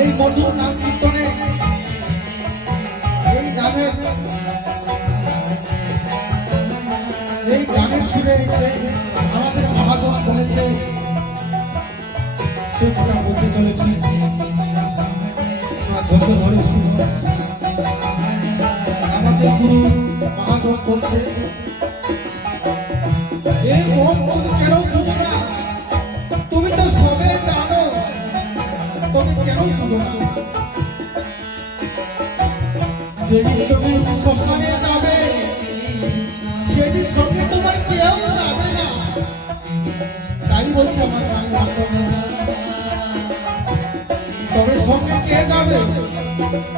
এই মধুর নাম কীর্তনে এই গানের সুরে আমাদের মহাজন বলেছে সে কথা বলতে চলেছি। আমাদের গুরু মহাজন বলছে, এ মন তুমি কেন বুঝো না? তুমি তো সবে জানো, তুমি কেন বুঝো না? যেদিন তুমি শ্মশানে যাবে সেদিন সঙ্গে তোমার কেউ যাবে না। তাই বলছে আমার গান মাধ্যমে, তবে সঙ্গে কে যাবে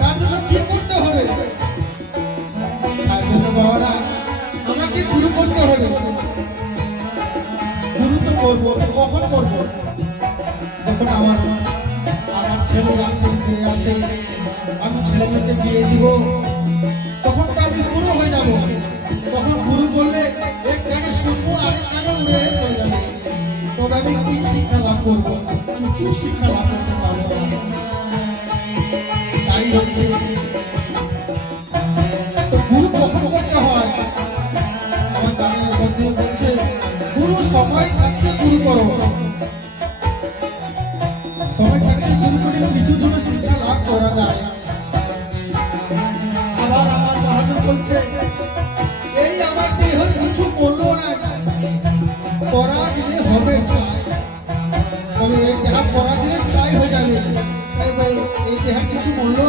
তার জন্য কি করতে হবে? তার জন্য বাবারা আমাকে গুরু করতে হবে। গুরু তো করবো, কখন করবো? যখন আমার ছেলে আছে, মেয়ে আছে, আমি ছেলে মেয়েকে বিয়ে দিব, তখন তো আমি গুরু হয়ে যাবো। তখন গুরু বললে এক কানে শুনবো আর এক কানে উড়ে চলে যাবে। তবে আমি কি শিক্ষা লাভ করবো? কিছু শিক্ষা লাভ করতে পারবো না। তাই হচ্ছে তো গুরু কখন করতে হয়? আমার গানের বন্ধু বলছে, গুরু সময় থাকতে গুরু করো। সময় থাকতে গুরু করলে কিছু জন শিক্ষা লাভ করা যায়। আবার আমার মহাজন বলছে, এই আমার দেহ কিছু বললো না, পড়া দিলে হবে চাই। তবে এই দেহা পড়া দিলে চাই হয়ে যাবে। এই দেহা কিছু বললো